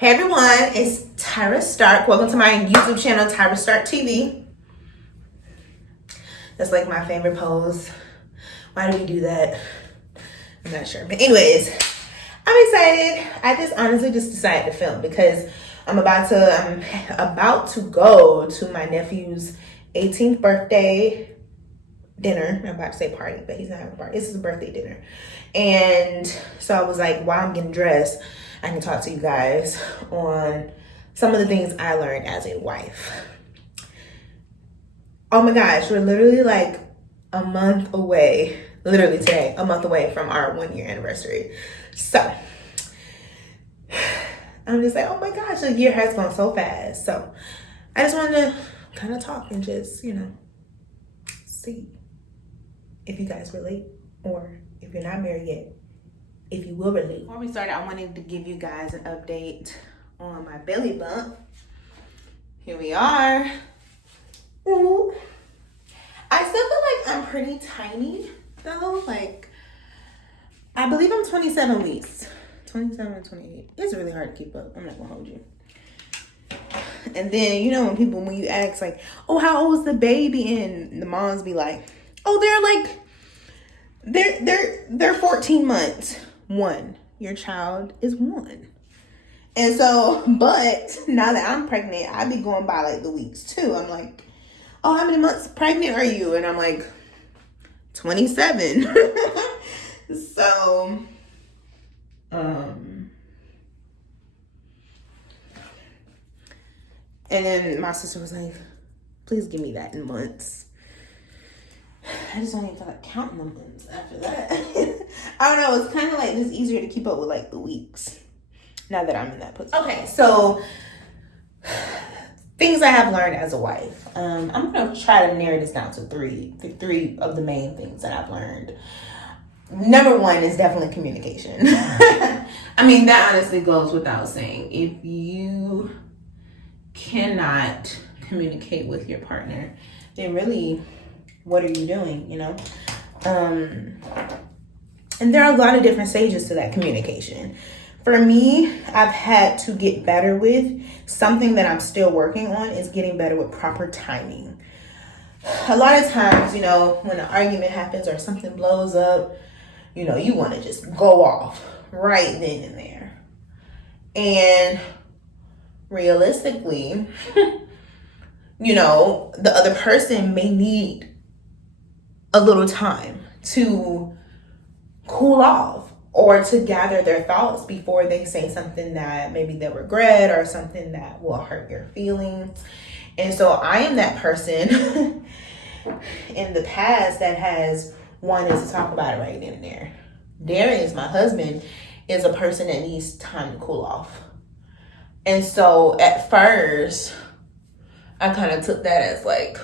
Hey everyone, it's Tyra Stark. Welcome to my YouTube channel, Tyra Stark TV. That's like my favorite pose. Why do we do that? I'm not sure. But anyways, I'm excited. I just honestly decided to film because I'm about to go to my nephew's 18th birthday dinner. I'm about to say party, but he's not having a party. This is a birthday dinner. And so I was like, while I'm getting dressed, I can talk to you guys on some of the things I learned as a wife. Oh my gosh, we're literally like a month away, literally today, a month away from our 1-year anniversary. So I'm just like, oh my gosh, the year has gone so fast. So I just wanted to kind of talk and just, see if you guys relate, or if you're not married yet, if you will relate. Before we started, I wanted to give you guys an update on my belly bump. Here we are. Ooh. I still feel like I'm pretty tiny though. Like, I believe I'm 27 weeks. 27 or 28. It's really hard to keep up. I'm not gonna hold you. And then, when you ask like, oh, how old is the baby? And the moms be like, oh, they're 14 months. 1. Your child is 1. And so, but now that I'm pregnant, I be going by like the weeks too. I'm like, oh, how many months pregnant are you? And I'm like, 27. So, and then my sister was like, please give me that in months. I just don't even feel like counting the months after that. I don't know. It's kind of like it's easier to keep up with like the weeks now that I'm in that position. Okay, so things I have learned as a wife. I'm going to try to narrow this down to three of the main things that I've learned. Number 1 is definitely communication. I mean, that honestly goes without saying. If you cannot communicate with your partner, then really, what are you doing, And there are a lot of different stages to that communication. For me, I've had to get better with something that I'm still working on is getting better with proper timing. A lot of times, when an argument happens or something blows up, you want to just go off right then and there. And realistically, the other person may need a little time to cool off or to gather their thoughts before they say something that maybe they'll regret or something that will hurt your feelings. And so I am that person in the past that has wanted to talk about it right then and there. Darius, my husband, is a person that needs time to cool off. And so at first, I kind of took that as like,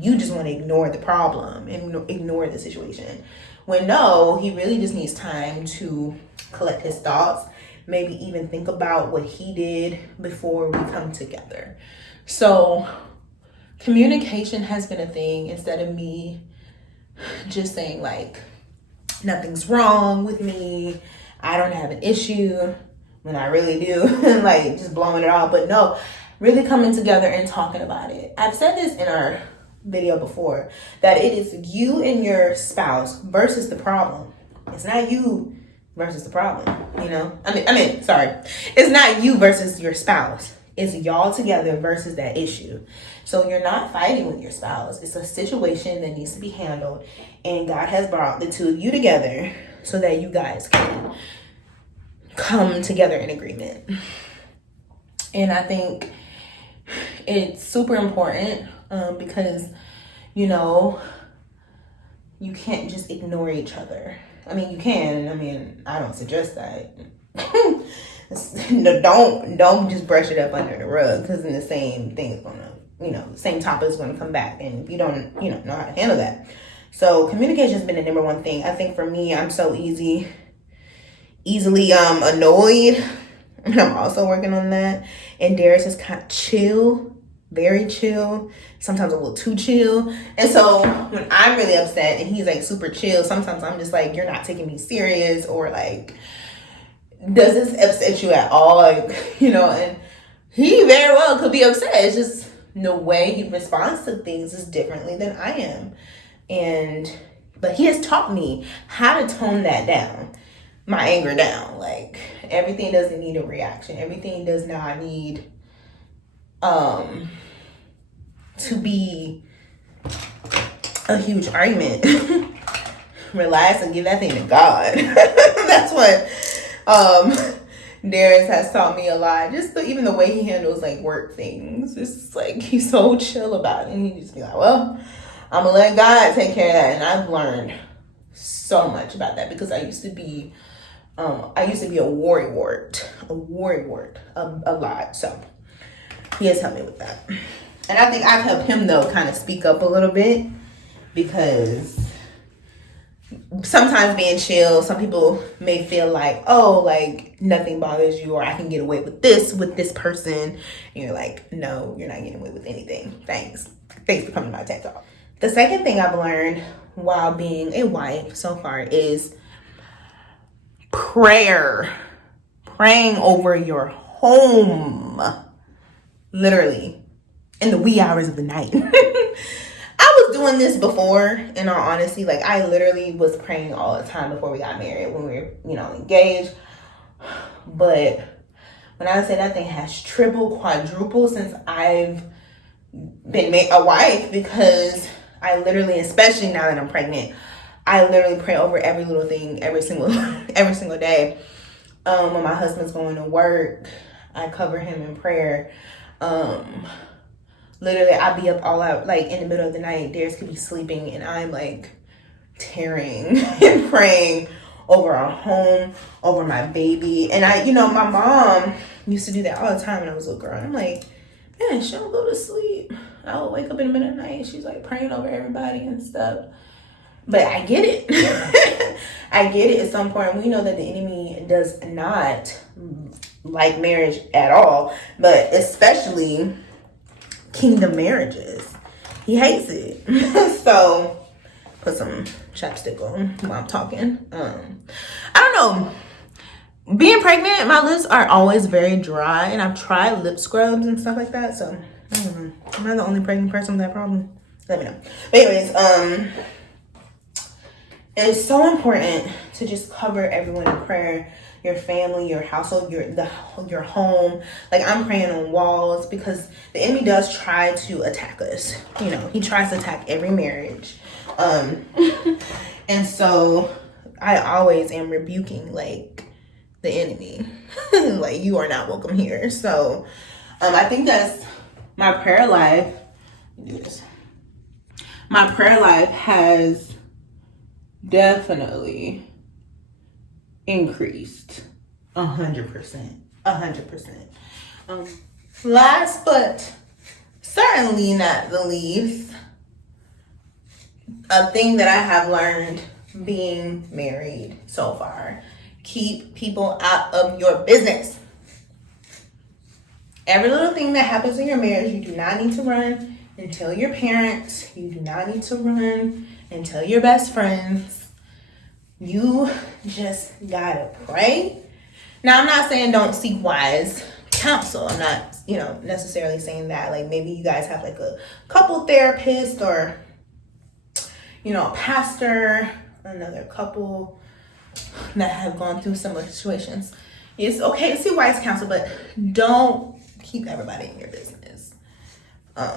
you just want to ignore the problem and ignore the situation. When no, he really just needs time to collect his thoughts, maybe even think about what he did before we come together. So communication has been a thing instead of me just saying like, nothing's wrong with me, I don't have an issue, when I really do, like just blowing it off. But no, really coming together and talking about it. I've said this in our video before, that it is you and your spouse versus the problem. It's not you versus the problem, it's not you versus your spouse. It's y'all together versus that issue. So you're not fighting with your spouse. It's a situation that needs to be handled, and God has brought the two of you together so that you guys can come together in agreement. And I think it's super important because, you can't just ignore each other. I mean, you can. I don't suggest that. No, don't just brush it up under the rug, because then the same thing is gonna, the same topic is gonna come back, and you don't, know how to handle that. So communication has been the number 1 thing. I think for me, I'm so easily annoyed, and I'm also working on that. And Darius is kind of chill, very chill, sometimes a little too chill. And so when I'm really upset and he's like super chill, sometimes I'm just like, you're not taking me serious, or like, does this upset you at all? Like, and he very well could be upset. It's just the way he responds to things is differently than I am. But he has taught me how to tone that down, my anger down. Like, everything doesn't need a reaction. Everything does not need to be a huge argument. Relax and give that thing to God. That's what Darius has taught me a lot. Just even the way he handles like work things. It's like he's so chill about it. And he just be like, well, I'm gonna let God take care of that. And I've learned so much about that because I used to be a worrywart a lot. So he has helped me with that. And I think I've helped him though kind of speak up a little bit, because sometimes being chill, some people may feel like, oh, like nothing bothers you, or I can get away with this person. And you're like, no, you're not getting away with anything. Thanks for coming to my TED Talk. The second thing I've learned while being a wife so far is praying over your home, literally in the wee hours of the night. I was doing this before, in all honesty. Like, I literally was praying all the time before we got married, when we were, engaged. But when I say that thing has tripled, quadrupled since I've been a wife, because I literally, especially now that I'm pregnant, I literally pray over every little thing every single day. When my husband's going to work, I cover him in prayer. Literally, I'd be up all out, like in the middle of the night. Darius could be sleeping, and I'm like tearing and praying over our home, over my baby. And my mom used to do that all the time when I was a little girl. And I'm like, man, she don't go to sleep. I would wake up in the middle of the night, and she's like praying over everybody and stuff. But I get it. I get it. It's so important. We know that the enemy does not like marriage at all, but especially kingdom marriages. He hates it. So put some chapstick on while I'm talking. I don't know. Being pregnant, my lips are always very dry, and I've tried lip scrubs and stuff like that. So I don't know. Am I the only pregnant person with that problem? Let me know. But anyways, it's so important to just cover everyone in prayer. Your family, your household, your home. Like, I'm praying on walls, because the enemy does try to attack us. He tries to attack every marriage. And so I always am rebuking like the enemy. Like, you are not welcome here. So I think that's my prayer life. Do this. My prayer life has definitely increased 100%. Last but certainly not the least, a thing that I have learned being married so far: keep people out of your business. Every little thing that happens in your marriage, you do not need to run and tell your parents. You do not need to run and tell your best friends. You just gotta pray. Now, I'm not saying don't seek wise counsel. I'm not, necessarily saying that. Like, maybe you guys have like a couple therapist, or, a pastor, another couple that have gone through similar situations. It's okay to seek wise counsel, but don't keep everybody in your business. A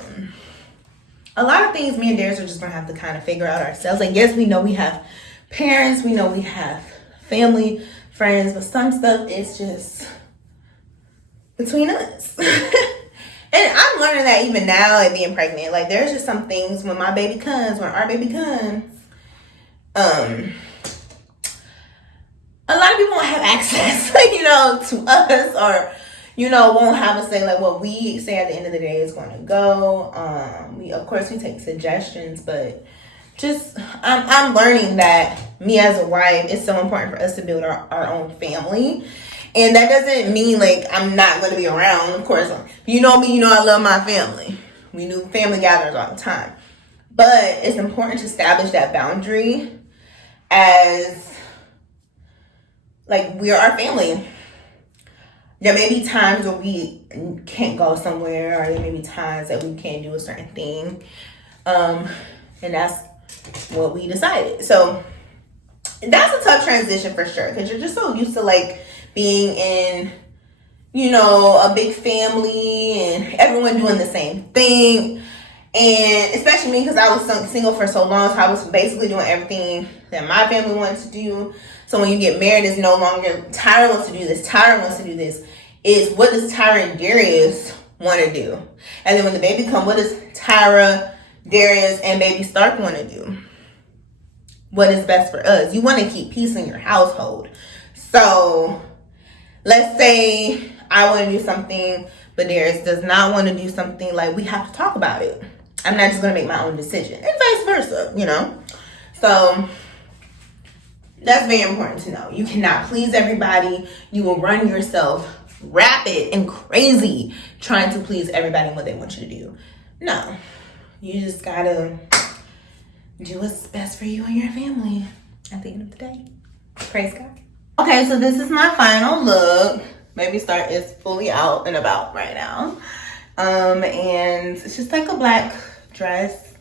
lot of things me and Darius are just gonna have to kind of figure out ourselves. Like, yes, we know we have parents, we know we have family, friends, but some stuff is just between us. And I'm learning that even now, like being pregnant. Like, there's just some things when our baby comes, a lot of people won't have access, to us, or, won't have a say. Like, what we say at the end of the day is going to go. We take suggestions, but just, I'm learning that me as a wife, it's so important for us to build our own family. And that doesn't mean like I'm not going to be around. Of course, you know me, I love my family. We do family gatherings all the time. But it's important to establish that boundary as Like, we're our family. There may be times where we can't go somewhere, or there may be times that we can't do a certain thing. And that's what we decided. So that's a tough transition for sure, because you're just so used to like being in, you know, a big family and everyone doing the same thing. And especially me, because I was single for so long, so I was basically doing everything that my family wanted to do. So when you get married, it's no longer Tyra wants to do this, Tyra wants to do this. It's what does Tyra and Darius want to do? And then when the baby comes, what does Tyra, Darius, and baby Stark want to do? What is best for us? You want to keep peace in your household. So let's say I want to do something, but Darius does not want to do something. Like, we have to talk about it. I'm not just going to make my own decision, and vice versa, you know? So that's very important to know. You cannot please everybody. You will run yourself rapid and crazy trying to please everybody and what they want you to do. No, you just gotta do what's best for you and your family at the end of the day. Praise God. Okay, so this is my final look. Baby Star is fully out and about right now. And it's just like a black dress.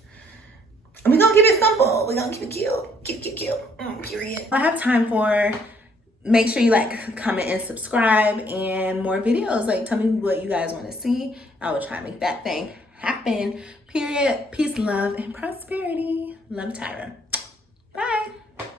And we're gonna keep it simple. We're gonna keep it cute. Cute. Period. I have time for, make sure you like, comment, and subscribe, and more videos. Like, tell me what you guys want to see. I will try to make that thing happen. Period. Peace, love, and prosperity. Love, Tyra. Bye.